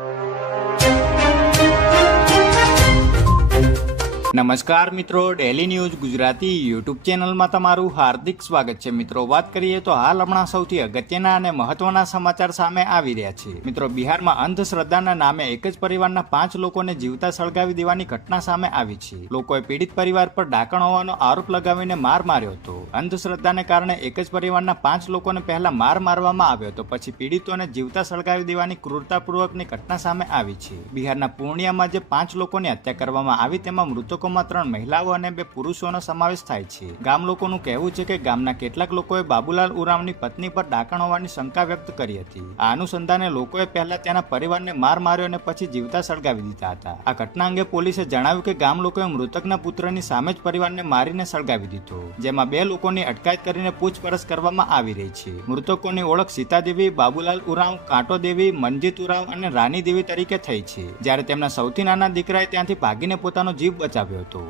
you. નમસ્કાર મિત્રો daily news Gujarati YouTube ચેનલમાં તમારું હાર્દિક સ્વાગત છે. મિત્રો, વાત કરીએ તો હાલ હમણાં સૌથી અગત્યના અને મહત્વના સમાચાર સામે આવી રહ્યા છે. મિત્રો, બિહારમાં અંધશ્રદ્ધાના નામે એક જ પરિવારના પાંચ લોકોને જીવતા સળગાવી દેવાની ઘટના સામે આવી છે. લોકોએ પીડિત પરિવાર પર ડાકણ હોવાનો આરોપ લગાવીને માર માર્યો હતો. અંધશ્રદ્ધાને કારણે એક જ પરિવારના પાંચ લોકોને પહેલા માર મારવામાં આવ્યો હતો. પછી પીડિતોને જીવતા સળગાવી દેવાની ક્રૂરતાપૂર્વકની ઘટના સામે આવી છે. બિહારના પૂર્ણિયામાં જે પાંચ લોકોની હત્યા કરવામાં આવી તેમાં મૃતકોમાં ત્રણ મહિલાઓ અને બે પુરુષોનો સમાવેશ થાય છે. ગામ લોકોનું કહેવું છે કે ગામના કેટલાક લોકોએ બાબુલાલ ઉરાવની પત્ની પર ડાકણ હોવાની શંકા વ્યક્ત કરી હતી. આ અનુસંધાને લોકોએ પહેલા તેના પરિવારને માર માર્યો અને પછી જીવતા સળગાવી દીધા હતા. આ ઘટના અંગે પોલીસે જણાવ્યું કે ગામ લોકોએ મૃતકના પુત્રની સામે જ પરિવારને મારીને સળગાવી દીધો, જેમાં બે લોકોની અટકાયત કરીને પૂછપરછ કરવામાં આવી રહી છે. મૃતકોની ઓળખ સીતાદેવી, બાબુલાલ ઉરાવ કાંટો દેવી મનજીત ઉરાવ અને રાની દેવી તરીકે થઈ છે. જ્યારે તેમના સૌથી નાના દીકરાએ ત્યાંથી ભાગીને પોતાનો જીવ બચાવ્યો હતો